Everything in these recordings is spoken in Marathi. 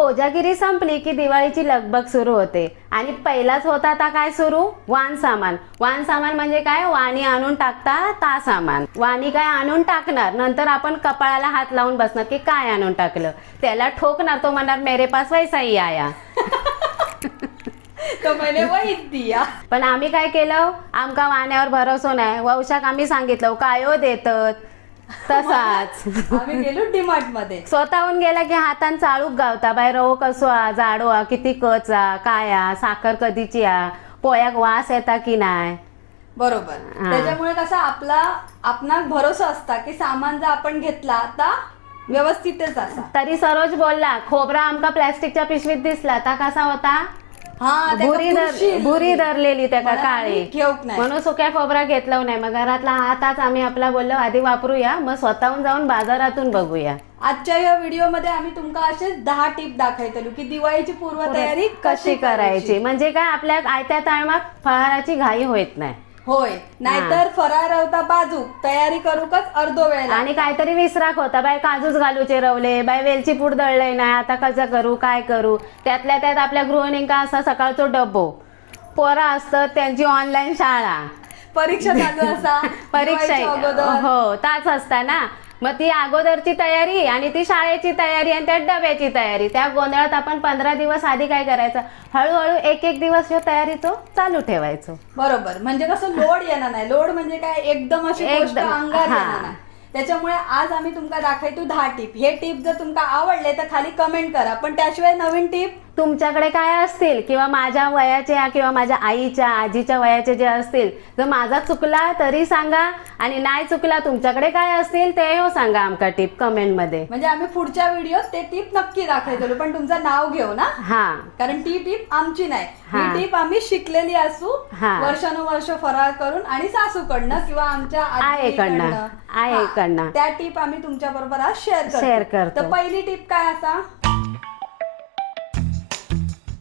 कोजागिरी संपली की दिवाळीची लगबग सुरू होते आणि पहिलाच होता आता काय सुरू, वाण सामान. वाण सामान म्हणजे काय, वाणी आणून टाकता ता सामान. वाणी काय आणून टाकणार, नंतर आपण कपाळाला हात लावून बसणार की काय आणून टाकलं. त्याला ठोकणार, तो म्हणणार मेरे पास वैसा ही आया. तो मैंने वही दिया. पण आम्ही काय केलं, आमका वाण्यावर भरोसा नाही. वंशाक आम्ही सांगितलं काय हो देतात तसाच. आम्ही गेलो डीमार्ट मध्ये. स्वतःहून गेला की हातान चाळूक गावता, बाय रवो कसो आ, जाडो आ, किती कच आ, काय आ, साखर कधीची आ, पोयाक वास येता की नाही. बरोबर. त्याच्यामुळे कसं आपणाक भरोसा असता की सामान जर आपण घेतला आता व्यवस्थितच असा. तरी सरोज बोलला खोबरा आमका प्लॅस्टिकच्या पिशवीत दिसला, ता कसा होता, हा, भुरी धरलेली त्याका काळी. घेऊक नाही म्हणून सुक्या खोबरा घेतलं नाही. मग घरातला हाताच आम्ही आपला बोललो आधी वापरूया, मग स्वतःहून जाऊन बाजारातून बघूया. आजच्या या व्हिडिओ मध्ये आम्ही तुमका असे 10 टिप दाखवतलो की दिवाळीची पूर्वतयारी कशी करायची. म्हणजे काय, आपल्या आयत्या टायमात फराळाची घाई होत नाही. होय, नाहीतर फराळ होता बाजू तयारी करूकच अर्धो वेळ. आणि काहीतरी विसराक होता, बाय काजूच घालूचे रवले, बाय वेलची पूड दळलंय नाही, आता कसं करू काय करू. त्यातल्या त्यात आपल्या गृहिणींका असा सकाळचो डब्बो, पोरा असतं त्यांची ऑनलाईन शाळा, परीक्षा चालू असा, परीक्षा दिवाळीच्या अगोदर. हो ताच असता ना. मग ती अगोदरची तयारी आणि ती शाळेची तयारी आणि त्या डब्याची तयारी, त्या गोंधळात आपण 15 दिवस आधी काय करायचं, हळूहळू एक दिवस ह्यो तयारीचो चालू ठेवायचो. बरोबर. म्हणजे कसं लोड येणार नाही. लोड म्हणजे काय, एकदम अशी गोष्ट अंगात येणार नाही. त्याच्यामुळे आज आम्ही तुमका दाखवतो 10 टिप. हे टिप जर तुमका आवडले तर खाली कमेंट करा, पण त्याशिवाय नवीन टिप तुमच्याकडे काय असतील किंवा माझ्या वयाच्या किंवा माझ्या आईच्या आजीच्या वयाचे जे असतील, जर माझा चुकला तरी सांगा आणि नाही चुकला तुमच्याकडे काय असतील ते हो सांगा आमका टिप कमेंट मध्ये. म्हणजे आम्ही पुढच्या व्हिडिओत ते टिप नक्की दाखवतो, पण तुमचं नाव घेऊ ना. हा, कारण ती टिप आमची नाही, ही टिप आम्ही शिकलेली असू वर्षानुवर्ष फराळ करून आणि सासूकडनं किंवा आमच्या आईकडनं. त्या टिप आम्ही तुमच्या बरोबर आज शेअर करतो. तर पहिली टिप काय असा,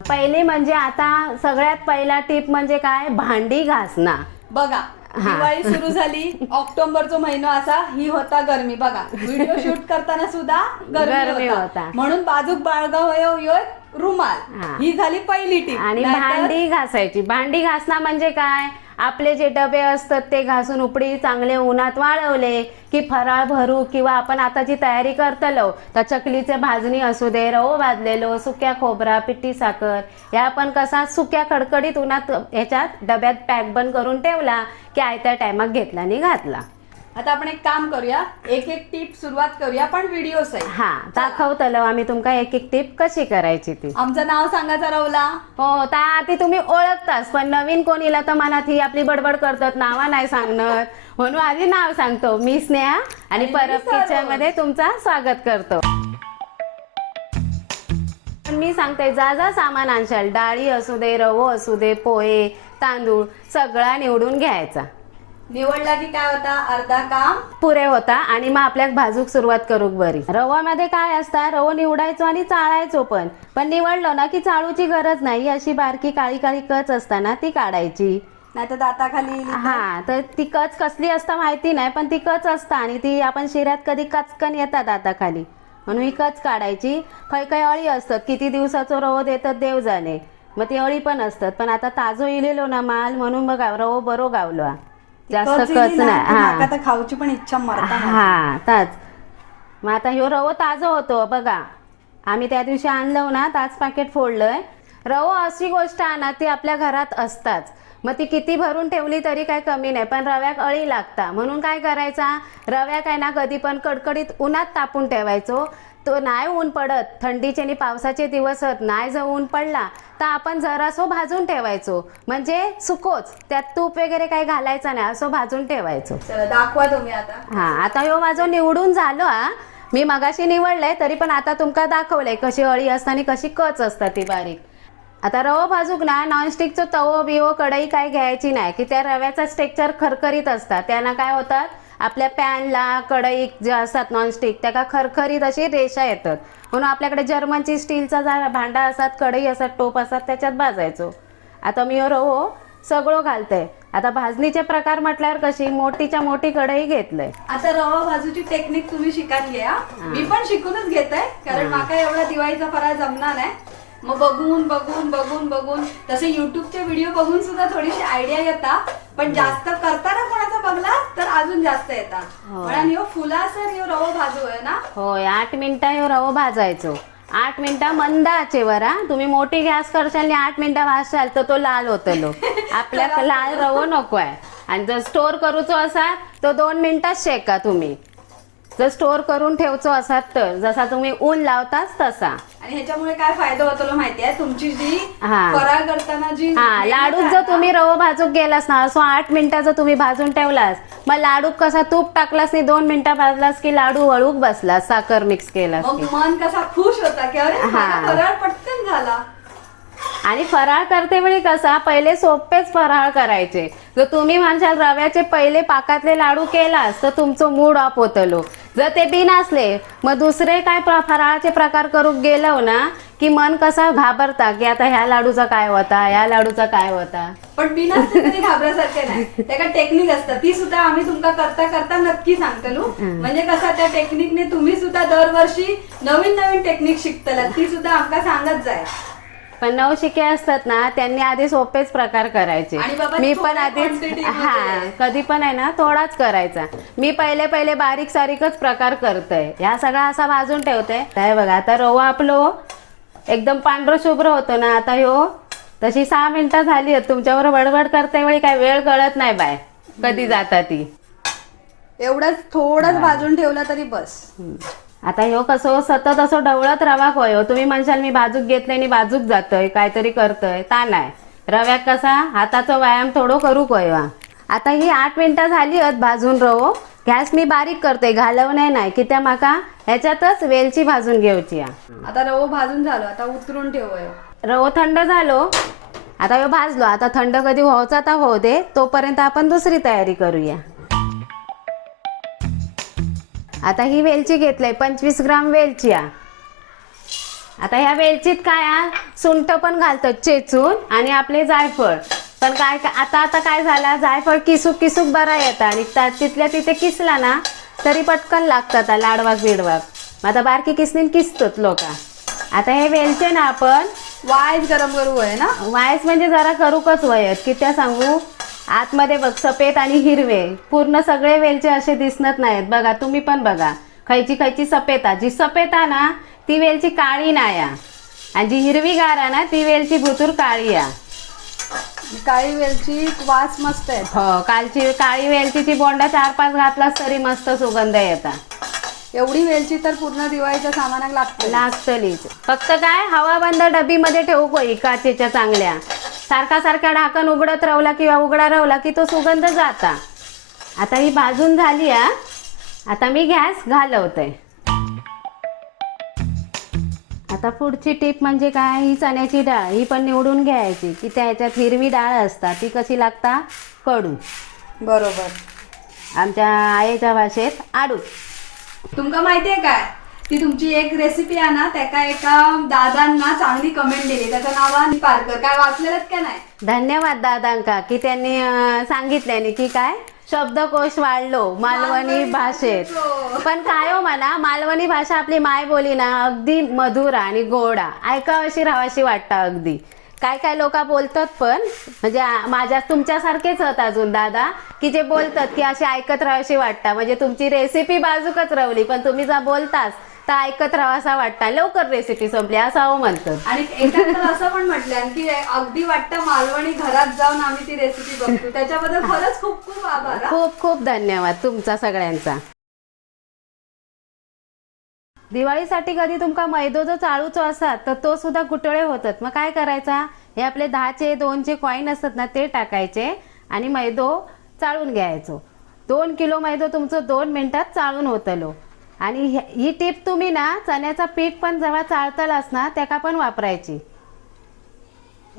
पहिली म्हणजे आता सगळ्यात पहिला टिप म्हणजे काय, भांडी घासणं. बघा दिवाळी सुरू झाली, ऑक्टोबरचा महिना असा, ही होता गरमी. बघा व्हिडिओ शूट करताना सुद्धा गरमी होता, म्हणून बाजूक बाळगाव रुमाल. ही झाली पहिली टिप. आणि भांडी घासायची. भांडी घासणं म्हणजे काय, आपले जे डबे असतात ते घासून उपडी चांगले उन्हात वाळवले की फराळ भरू किंवा आपण आता जी तयारी करतलो तर चकलीचे भाजणी असू दे, रवो भाजलेलो, सुक्या खोबरा, पिठी साखर, या आपण कसा सुक्या कडकडीत उन्हात ह्याच्यात डब्यात पॅक बंद करून ठेवला की आयत्या टायमात घेतला आणि घातला. आता आपण एक काम करूया, एक टिप सुरुवात करूया पण व्हिडिओ सहित. हा, दाखवतलो आम्ही तुमका एक टिप कशी करायची ती. आमचं नाव सांगायचं रवला. हो, ती तुम्ही ओळखताच, पण नवीन कोणीला तर मनात ही आपली बडबड करतात, नावा नाही सांगणार, म्हणून आधी नाव सांगतो. मी स्नेहा आणि परब किचन मध्ये तुमचा स्वागत करतो. मी सांगते जा सामान आणशाल, डाळी असू दे, रवो असू दे, पोहे, तांदूळ सगळा निवडून घ्यायचा. निवडला की काय होता, अर्धा काम पुरे होता आणि मग आपल्याक भाजूक सुरुवात करूक बरी. रव्यामध्ये काय असता, रवो निवडायचो आणि चाळायचो, पण निवडलो ना की चाळूची गरज नाही. अशी बारकी काळी काळी कच असताना ती काढायची, नाही तर दाताखाली. हा, तर ती कच कसली असता माहिती नाही, पण ती कच असता आणि ती आपण शिऱ्यात कधी कचकन येतात दाताखाली, म्हणून ही कच काढायची. काही अळी असतात, किती दिवसाचो रवो देतात देव जाणे, मग ती अळी पण असतात. पण आता ताजो इलेलो ना माल, म्हणून बघ रवो बरो गावलो, जास्त कच नाही. आता खाऊची पण इच्छा मरता. हा ताच. मग आता ह्यो रवो ताजो होतो बघा, आम्ही त्या दिवशी आणलो ना ताच पॅकेट फोडलंय. रवो अशी गोष्ट आणा ती आपल्या घरात असताच, मग ती किती भरून ठेवली तरी काय कमी नाही, पण रव्याक अळी लागता. म्हणून काय करायचा, रव्याक आहे ना कधी पण कडकडीत उन्हात तापून ठेवायचो. तो नाही ऊन पडत, थंडीचे आणि पावसाचे दिवस नाही, जर ऊन पडला तर आपण जरासो भाजून ठेवायचो, म्हणजे सुकोच, त्यात तूप वगैरे काही घालायचं नाही, असं भाजून ठेवायचो. दाखवा तुम्ही आता. हा, आता ह्यो माझं निवडून झालो. मी मगाशी निवडलंय तरी पण आता तुमका दाखवलंय कशी अळी असता आणि कशी कच असता ती बारीक. आता रवो भाजूक ना नॉनस्टिकचं तवो बिवो कढई काय घ्यायची नाही, की त्या रव्याचा स्ट्रक्चर खरखरीत असतात. त्यांना काय होतात, आपल्या पॅनला कढई जे असतात नॉनस्टिक त्याला खरखरीत अशी रेषा येतात. म्हणून आपल्याकडे जर्मनची स्टीलचा भांडा असतात, कढई असतात, टोप असतात, त्याच्यात भाजायचो. आता मी रवो सगळं घालते, आता भाजणीचे प्रकार म्हटल्यावर कशी मोठीच्या मोठी कढई घेतलंय. आता रवा भाजूची टेक्निक तुम्ही शिकान घ्या. मी पण शिकूनच घेत आहे, कारण माका एवढा दिवाळीचा फराळ जमणार नाही. मग बघून बघून बघून बघून तसे युट्यूबचे व्हिडिओ बघून सुद्धा थोडीशी आयडिया येतात, पण जास्त करताना कोणाचा बघला तर अजून जास्त येतात. म्हणून ह्यो फुलासर ह्यो रवो भाजू आहे ना. होय, 8 मिनिटं ह्यो रवो भाजायचो. 8 मिनिटं मंद आचेवर. तुम्ही मोठी गॅस करशाल आणि 8 मिनिटं भाजशाल तर तो लाल होतलो. आपल्याला लाल रवो नको आहे. आणि जर स्टोर करूचो असा तर 2 मिनिटात शेका. तुम्ही जर स्टोर करून ठेवचो असात तर जसा तुम्ही ऊन लावताच तसा. आणि ह्याच्यामुळे काय फायदा होतो माहिती आहे, तुमची जी हा. फराळ करताना जी लाडूक जर तुम्ही रवो भाजूक गेलास ना, असो 8 मिनिटं जर तुम्ही भाजून ठेवलास, मग लाडूक कसा तूप टाकलास आणि 2 मिनिटं भाजलास की लाडू वळूक बसला, साखर मिक्स केलास मग की. मन कसा खुश होता की अरे माझा फराळ पटकन झाला. आणि फराळ करते वेळी कसा पहिले सोपेच फराळ करायचे. जर तुम्ही म्हणशाल रव्याचे पहिले पाकातले लाडू केलास तर तुमचं मूड ऑफ होतलो. जर ते बी नसले मग दुसरे काय फराळाचे प्रकार करू गेलो ना की मन कसा घाबरता की आता ह्या लाडूचा काय होता, ह्या लाडूचा काय होता. पण बिना तरी घाबरासारखे नाही. त्याला टेक्निक असतं, ती सुद्धा आम्ही तुमका करता करता नक्की सांगतलो. म्हणजे कसं त्या टेक्निकने तुम्ही सुद्धा दरवर्षी नवीन नवीन टेक्निक शिकतला, ती सुद्धा आमका सांगत जाय. पण नवशिके असतात ना त्यांनी आधी सोपेच प्रकार करायचे. मी पण आधीच कधी पण आहे ना थोडाच करायचा. मी पहिले बारीक सारीकच प्रकार करतोय. ह्या सगळा असा भाजून ठेवते. काय बघा आता रवा आपलो एकदम पांढरं शुभ्र होतो ना. आता ह्यो तशी 6 मिनिटं झाली आहेत. तुमच्यावर बडबड करते वेळी काय वेळ कळत नाही बाय कधी जाता ती. एवढंच थोडंच भाजून ठेवलं तरी बस. आता ह्यो कसं सतत असं ढवळत रवा होय. तुम्ही म्हणशाल मी बाजूक घेतलंय आणि बाजूक जातोय काहीतरी करतोय, ता नाही. रव्यात कसा हाताचा व्यायाम थोडं करू कोय. आता ही 8 मिनिटं झाली आहेत भाजून रवो. गॅस मी बारीक करते, घालवणे नाही की त्या माका ह्याच्यातच वेलची भाजून घेऊची. आता रवो भाजून झालो, आता उतरून ठेवूया. रवो थंड झालो. आता ह्यो भाजलो. आता थंड कधी व्हायचा तर होऊ दे, तोपर्यंत आपण दुसरी तयारी करूया. आता ही वेलची घेतलंय 25 ग्राम वेलची. आता ह्या वेलचीत काय सुंठ पण घालतात चेचून आणि आपले जायफळ पण. काय आता काय झाला, जायफळ किसूक बरा येतात आणि तिथल्या तिथे किसला ना तरी पटकन लागतात लाडवाक बिडवाक. आता बारकी किसनीन किसतात लोक. आता हे वेलचे ना आपण वायच गरम करू आहे ना. वायस म्हणजे जरा करूकच वयत की त्या सांगू. आतमध्ये बघ सफेद आणि हिरवे पूर्ण सगळे वेलचे असे दिसत नाहीत. बघा तुम्ही पण बघा खयची सफेदा. जी सफेदा ना ती वेलची काळी नाया आणि जी हिरवी गारा ना ती वेलची भुतूर काळी या. काळी वेलची वास मस्त आहे. हो, काळी वेलचीची बोंडा 4-5 घातलास तरी मस्त सुगंध येतात. एवढी वेलची तर पूर्ण दिवाळीच्या सामानाक लागतलीच. फक्त काय हवाबंद डबीमध्ये ठेवू कोई काचेच्या चांगल्या. सारखा ढाकण उघडत राहला किंवा उघडा राहला की तो सुगंध जाता. आता ही भाजून झाली. आता मी गॅस घालवते. आता पुढची टीप म्हणजे काय, ही चण्याची डाळ ही पण निवडून घ्यायची की त्याच्यात हिरवी डाळ असतात ती कशी लागता कडू. बरोबर, आमच्या आईच्या भाषेत आडू. तुमका माहितीये काय, ती तुमची एक रेसिपी आहे ना, त्याका एका दादांना चांगली कमेंट दिली. त्याचं नाव आहे पारकर. काय वाचलेलं का नाही? धन्यवाद दादांका की त्यांनी सांगितल्याने की काय शब्दकोश वाढलो मालवणी भाषेत. पण काय हो म्हणा, मालवणी भाषा आपली मायबोली ना अगदी मधुर आणि गोडा ऐकावशी राहावीशी वाटतं अगदी. काय लोक बोलतात पण म्हणजे माझ्या तुमच्यासारखेच आहेत अजून दादा की जे बोलतात की अशी ऐकत राहावीशी वाटतं. म्हणजे तुमची रेसिपी बाजूकच राहिली पण तुम्ही जा बोलतास तर ऐकत राहावासा वाटतं. लवकर रेसिपी संपली असं हो म्हणतात. आणि एखादं असं पण म्हटलं की अगदी वाटतं मालवणी घरात जाऊन आम्ही ती रेसिपी बघतो. त्याच्याबद्दल खरंच खूप खूप आभार. खूप धन्यवाद तुमचा सगळ्यांचा. दिवाळीसाठी कधी तुमका मैदो जो चाळूचो असतात तर तो सुद्धा गुटळे होतात. मग काय करायचा, हे आपले 10चे 2चे कॉईन असतात ना ते टाकायचे आणि मैदो चाळून घ्यायचो. 2 किलो मैदो तुमचं 2 मिनिटात चाळून होतलो. आणि ही टीप तुम्ही ना चण्याचा पीठ पण जेव्हा चाळतलास ना त्याका पण वापरायची.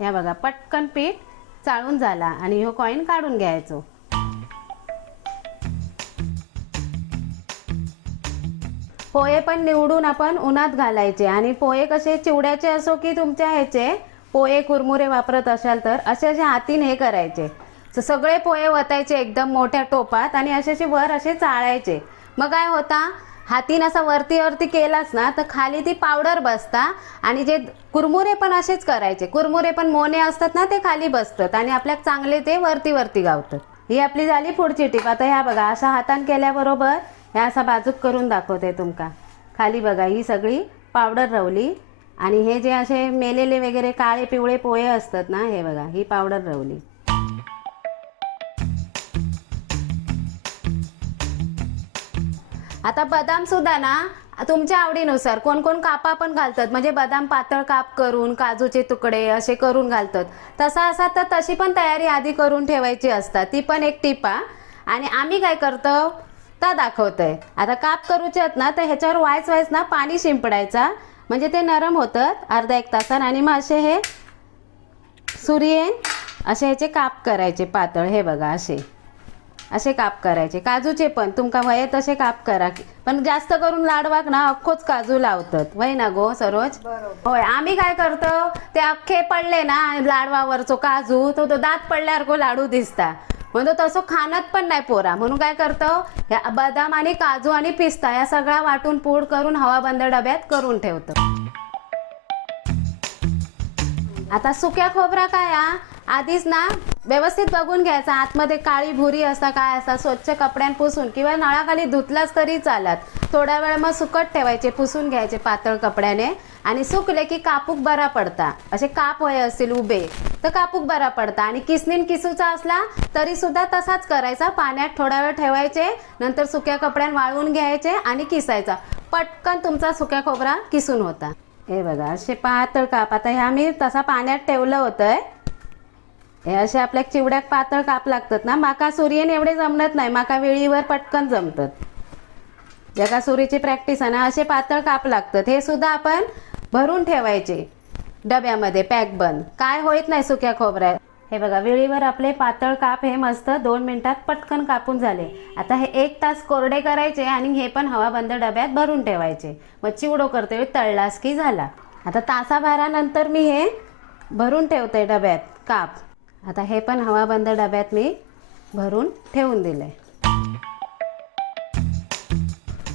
या बघा पटकन पीठ चाळून झाला आणि ह्यो कॉईन काढून घ्यायचो. पोहे पण निवडून आपण उन्हात घालायचे. आणि पोहे कसे चिवड्याचे असो की तुमच्या ह्याचे पोहे कुरमुरे वापरत असाल तर असे हातीन हे करायचे. तर सगळे पोहे वतायचे एकदम मोठ्या टोपात आणि असे वर असे चाळायचे. मग काय होता, हातीन असा वरती केलास ना तर खाली ती पावडर बसता आणि जे कुरमुरे पण असेच करायचे. कुरमुरे पण मोने असतात ना ते खाली बसतात आणि आपल्याक चांगले ते वरती गावतात. ही आपली झाली पुढची टीप. आता ह्या बघा अशा हातान केल्याबरोबर ह्या असा बाजूक करून दाखवते तुमका. खाली बघा ही सगळी पावडर रवली आणि हे जे असे मेलेले वगैरे काळे पिवळे पोहे असतात ना, हे बघा ही पावडर रवली. आता बदाम सुद्धा ना तुमच्या आवडीनुसार कोण कोण कापा पण घालतात, म्हणजे बदाम पातळ काप करून काजूचे तुकडे असे करून घालतात. तसा असा तर तशी पण तयारी आधी करून ठेवायची असतात. ती पण एक टिपा. आणि आम्ही काय करतो ता दाखवतोय. आता काप करूचे आहेत ना तर ह्याच्यावर वायच ना पाणी शिंपडायचा, म्हणजे ते नरम होतात अर्धा एक तासात. आणि मग असे हे सुरीयेन असे ह्याचे काप करायचे पातळ. हे बघा असे काप करायचे. काजूचे पण तुमका वय तसे काप करा, पण जास्त करून लाडवाक ना अख्खोच काजू लावतात वय ना गो सरोज? होय. आम्ही काय करतो ते अख्खे पडले ना लाडवावरचो काजू तो दात पडल्यासारखो लाडू दिसता, म्हणून तसं खाणत पण नाही पोरा. म्हणून काय करतो या बदाम आणि काजू आणि पिस्ता या सगळा वाटून पूड करून हवाबंद डब्यात करून ठेवतो. आता सुक्या खोबरा काय आधीच ना व्यवस्थित बघून घ्यायचा, आतमध्ये काळी भुरी असता काय असता स्वच्छ कपड्यान पुसून किंवा नळाखाली धुतलाच तरी चालत. थोड्या वेळ मग सुकट ठेवायचे, पुसून घ्यायचे पातळ कपड्याने. आणि सुकले की कापूक बरा पडता. असे काप होय असतील उभे तर कापूक बरा पडता. आणि किसनीन किसूचा असला तरी सुद्धा तसाच करायचा, पाण्यात थोडा वेळ ठेवायचे, नंतर सुक्या कपड्यान वाळवून घ्यायचे आणि किसायचा. पटकन तुमचा सुक्या खोबरा किसून होता. हे बघा असे पातळ काप. आता ह्या मी तसा पाण्यात ठेवलं होतं. हे असे आपल्या चिवड्याक पातळ काप लागतात ना. माका सुरीयन एवढे जमत नाही, माका वेळीवर पटकन जमतात. ज्याका सुरीची प्रॅक्टिस आहे ना असे पातळ काप लागतात. हे सुद्धा आपण भरून ठेवायचे डब्यामध्ये पॅक बंद. काय होत नाही सुक्या खोबऱ्यात. हे बघा वेळीवर आपले पातळ काप हे मस्त 2 मिनिटात पटकन कापून झाले. आता हे 1 तास कोरडे करायचे आणि हे पण हवाबंद डब्यात भरून ठेवायचे. मग चिवडो करते तळलास की झाला. आता तासाभरानंतर मी हे भरून ठेवते डब्यात काप. आता हे पण हवाबंद डब्यात मी भरून ठेवून दिले.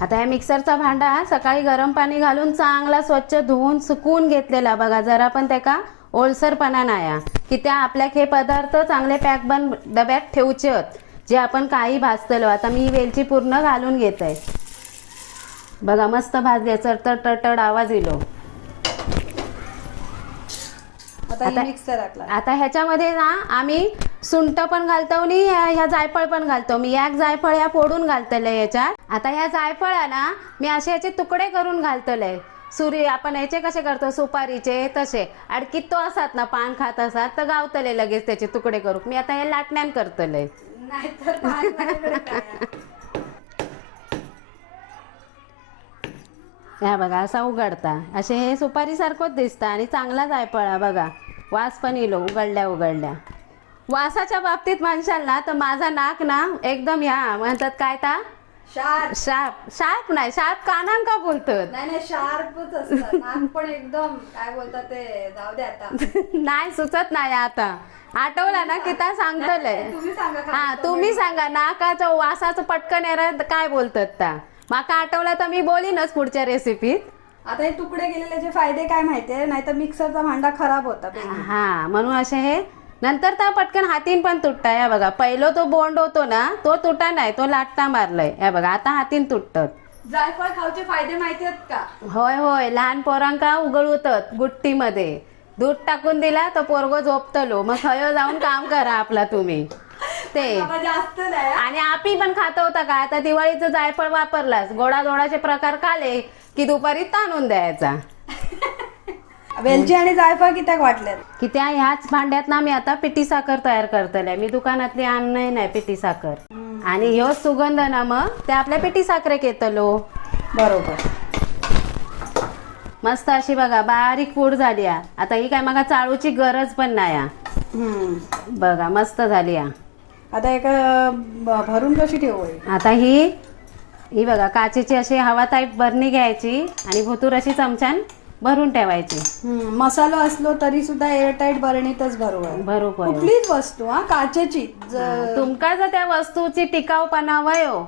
आता या मिक्सरचा भांडा सकाळी गरम पाणी घालून चांगला स्वच्छ धुवून सुकवून घेतलेला. बघा जरा पण त्याका ओलसरपणा नाही, की त्या आपल्या हे पदार्थ चांगले पॅक बंद डब्यात ठेवचे आहेत जे आपण काही भाजतलो. आता मी वेलची पूर्ण घालून घेत आहे. बघा मस्त भाजले, चटचट आवाज येलो. आता ह्याच्यामध्ये ना आम्ही सुंठ पण घालतो आणि ह्या जायफळ पण घालतो. मी एक जायफळ ह्या फोडून घालतले याच्यात. आता ह्या जायफळा ना मी असे याचे तुकडे करून घालतले. सुरी आपण याचे कसे करतो सुपारीचे तसे. अडकीत तो असतात ना पान खात असतात तर गावतले लगेच त्याचे तुकडे करू. मी आता हे लाटण्यान करतले. ह्या बघा असा उघडता असे हे सुपारी सारखंच दिसतं आणि चांगला जायफळा. बघा वास पण येलो उघडल्या. वासाच्या बाबतीत म्हणशाल ना तर माझा नाक ना एकदम ह्या म्हणतात काय ता शार्प नाही, शार्प कानांका बोलतात. नाही शार्पच असतं. नाक पण एकदम काय बोलतात ते जाऊ दे आता. नाही सुचत नाही आता. आठवला ना की त्या सांगतलंय. तुम्ही सांगा नाकाचं वासाचं पटकन येणार काय बोलतात त्या. माका आठवला तर मी बोलीनच पुढच्या रेसिपीत. आता हे तुकडे केलेल्याचे फायदे काय माहितीये, नाही तर मिक्सरचा भांडा खराब होता. हा म्हणून असे हे नंतर तर पटकन हातीन पण तुटता. या बघा पहिलो तो बोंड होतो ना तो तुटा नाही, तो लाटता मारलाय. या बघा आता हातीन तुटतात. जायफळ खाऊचे फायदे माहिती आहेत का? होय लहान पोरांका उघडवतात गुट्टीमध्ये. दूध टाकून दिला तर पोरगो झोपतलो. मग खयो जाऊन काम करा आपला तुम्ही ते. जास्त नाही. आणि आपी पण खात होता का? आता दिवाळीचं जायफळ वापरलास गोडाचे प्रकार खाले की दुपारी ताणून द्यायचा. वेलची आणि जायफळ कित्याक वाटल्यात की त्या ह्याच भांड्यात ना मी आता पिठी साखर तयार करतले. मी दुकानातली आणणं नाही पिठी साखर. आणि ह्यो सुगंध ना मग ते आपल्या पिठी साखरेक येतलो. बरोबर. मस्त अशी बघा बारीक पूड झाली. आता ही काय मग चाळूची गरज पण नाही. बघा मस्त झाली. आता एक भरून कशी ठेवू? आता ही बघा काचेची अशी हवा टाईप बरणी घ्यायची आणि भुतूर अशी चमच्यान भरून ठेवायची. मसाला असलो तरी सुद्धा एअरटाईट बरणीतच भरू कुठलीच वस्तू काचेची तुमका जर त्या वस्तूची टिकाऊपणा वयो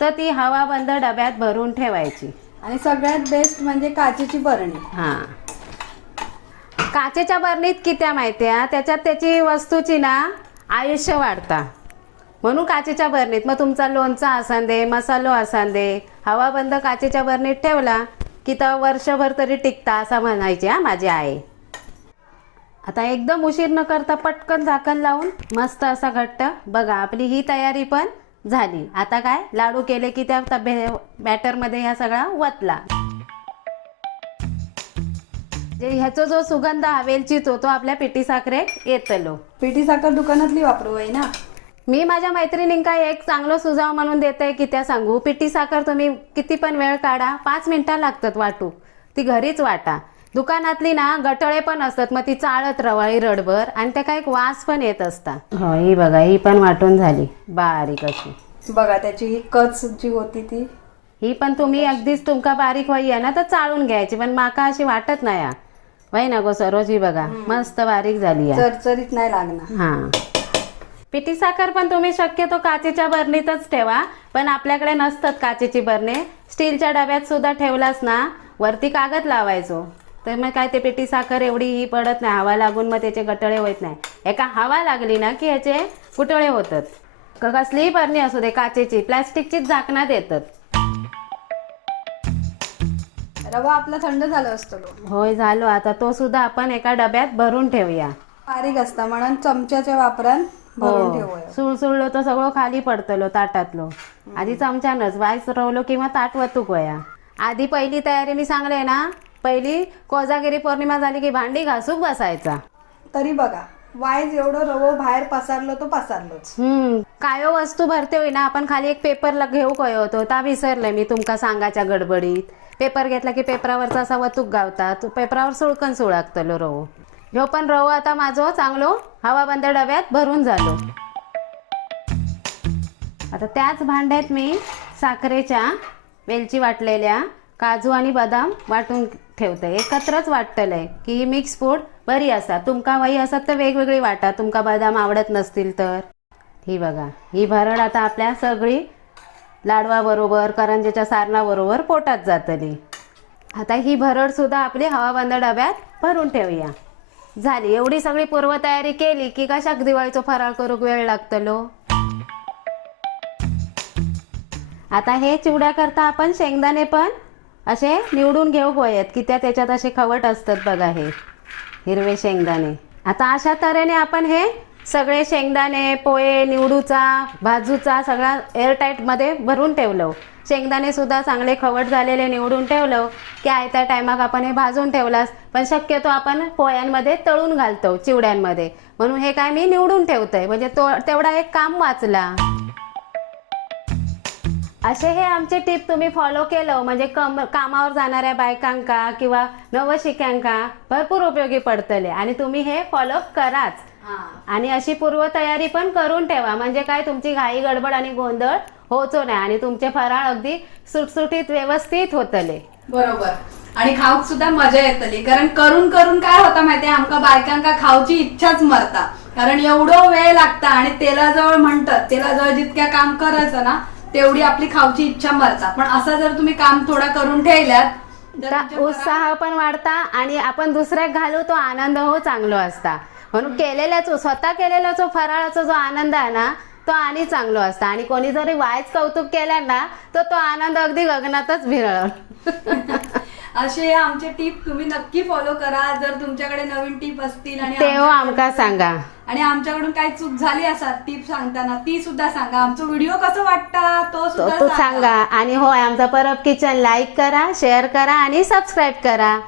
तर ती हवा बंद डब्यात भरून ठेवायची. आणि सगळ्यात बेस्ट म्हणजे काचेची बरणी. हा, काचेच्या बरणीत कित्या माहितीया, त्याच्यात त्याची वस्तूची ना आयुष्य वाढता, म्हणून काचेच्या बरणीत. मग तुमचा लोणचा असान दे, मसालो असान दे, हवा बंद काचेच्या बरणीत ठेवला की तर वर्षभर तरी टिकता असं म्हणायची हा माझी आई. आता एकदम उशीर न करता पटकन झाकण लावून मस्त असा घट्ट. बघा आपली ही तयारी पण झाली. आता काय लाडू केले की त्या बॅटरमध्ये ह्या सगळा वतला. ह्याचा जो सुगंध वेलचीच होतो आपल्या पिठी साखरेक येतलो. पिठी साखर दुकानातली वापरू आहे ना. मी माझ्या मैत्रिणींका एक चांगलं सुझाव म्हणून देते की त्या सांगू, पिठी साखर तुम्ही किती पण वेळ काढा, 5 मिनिटं लागतात वाटू, ती घरीच वाटा. दुकानातली ना गटळे पण असतात, मग ती चाळत रवाळी रडभर आणि त्या एक वास पण येत असता. हो, ही बघा ही पण वाटून झाली बारीक अशी. बघा त्याची ही कच जी होती ती ही पण तुम्ही अगदीच तुमका बारीक व्हाय ना तर चाळून घ्यायची, पण माका अशी वाटत नाही वय ना गो सरोज. ही बघा मस्त बारीक झाली, चरचरीत नाही लागणार. हा, पिठी साखर पण तुम्ही शक्यतो काचेच्या बरणीतच ठेवा, पण आपल्याकडे नसतात काचेची बरणे. स्टीलच्या डब्यात सुद्धा ठेवलास ना वरती कागद लावायचो, तर मग काय ते पिठी साखर एवढी ही पडत नाही, हवा लागून मग त्याचे गटळे होत नाही. एका हवा लागली ना की ह्याचे गुटळे होतात. कसलीही बरणी असू दे काचेची, प्लॅस्टिकचीच झाकणात येतात. रवा आपला थंड झाला असतो. होय झालो. आता तो सुद्धा आपण एका डब्यात भरून ठेवूया. बारीक असता म्हणून चमच्याच्या वापरान भरून ठेवूया. सुळसुळलो तर सगळं खाली पडतलो ताटातलो. आधी चमच्यानच वायस रवलो किंवा ताट वतूक वया. आधी पहिली तयारी मी सांगले ना, पहिली कोजागिरी पौर्णिमा झाली की भांडी घासूक बसायचा. तरी बघा वायज एवढं रवो बाहेर पसारलो तो पसारलोच. कायो वस्तू भरते होई ना, आपण खाली एक पेपरला घेऊ कयो होतो ता विसरले मी तुमका सांगायच्या गडबडीत. पेपर घेतला की पेपरावरचा असा वतूक गावता, पेपरावर सुळकन सुळाकतलो रवो. ह्यो पण रवो आता माझो चांगलो हवा बंद डब्यात भरून झालो. आता त्याच भांड्यात मी साखरेच्या वेलची वाटलेल्या, काजू आणि बदाम वाटून ठेवते. एकत्रच वाटतलंय की ही मिक्स फूड बरी असतात. तुमका वही असत तर वेगवेगळी वाटा, तुमका बदाम आवडत नसतील तर. ही बघा ही भरड आता आपल्या सगळी लाडवाबरोबर करंजेच्या सारणाबरोबर पोटात जातली. आता ही भरड सुद्धा आपली हवाबंद डब्यात भरून ठेवूया. झाली एवढी सगळी पूर्वतयारी केली की कशाक दिवाळीचो फराळ करूक वेळ लागतलो. आता हे चिवड्या करता आपण शेंगदाणे पण असे निवडून घेऊ गोयत की त्याच्यात असे खवट असतात बघा, हे हिरवे शेंगदाणे. आता अशा तऱ्हेने आपण हे सगळे शेंगदाणे पोहे निवडूचा भाजूचा सगळा एअरटाईट मध्ये भरून ठेवलं. शेंगदाणे सुद्धा चांगले खवट झालेले निवडून ठेवलं की आयत्या टायमाक आपण हे भाजून ठेवलास. पण शक्यतो आपण पोह्यांमध्ये तळून घालतो चिवड्यांमध्ये, म्हणून हे काय मी निवडून ठेवतोय, म्हणजे तेवढा एक काम वाचला. असे हे आमचे टिप तुम्ही फॉलो केलं म्हणजे कामावर जाणाऱ्या बायकांका किंवा नवशिक्यांका भरपूर उपयोगी पडतले. आणि तुम्ही हे फॉलो कराच. आणि अशी पूर्वतयारी पण करून ठेवा, म्हणजे काय तुमची घाई गडबड आणि गोंधळ होतो नाही आणि तुमचे फराळ अगदी सुटसुटीत व्यवस्थित होतले. बरोबर. आणि खाऊक सुद्धा मजा येतली, कारण करून करून काय होता माहितीये, आमका बायकांका खाऊची इच्छाच मरता, कारण एवढं वेळ लागता. आणि तेलाजवळ म्हणतात तेलाजवळ जितक्या काम करायचं ना तेवढी आपली खाऊची इच्छा मरता. पण असं जर तुम्ही काम थोडा करून ठेवल्यात उत्साह पण वाढता आणि आपण दुसऱ्याक घालू तो आनंद हो चांगलो असता. म्हणून स्वतः केलेला जो फराळाचा जो आनंद आहे ना तो आणि चांगलो असता. आणि कोणी जरी वायच कौतुक केलं ना तर तो आनंद अगदी गगनातच विरळ. असे आमचे टिप तुम्ही नक्की फॉलो करा. जर तुमच्याकडे नवीन टिप असतील आणि तेव्हा आमका सांगा. आणि आमच्याकडून काही चूक झाली असा टिप सांगताना ती सुद्धा सांगा. आमचा व्हिडिओ कसं वाटता तो सुद्धा सांगा. आणि होय आमचा परब किचन लाईक करा, शेअर करा आणि सबस्क्राईब करा.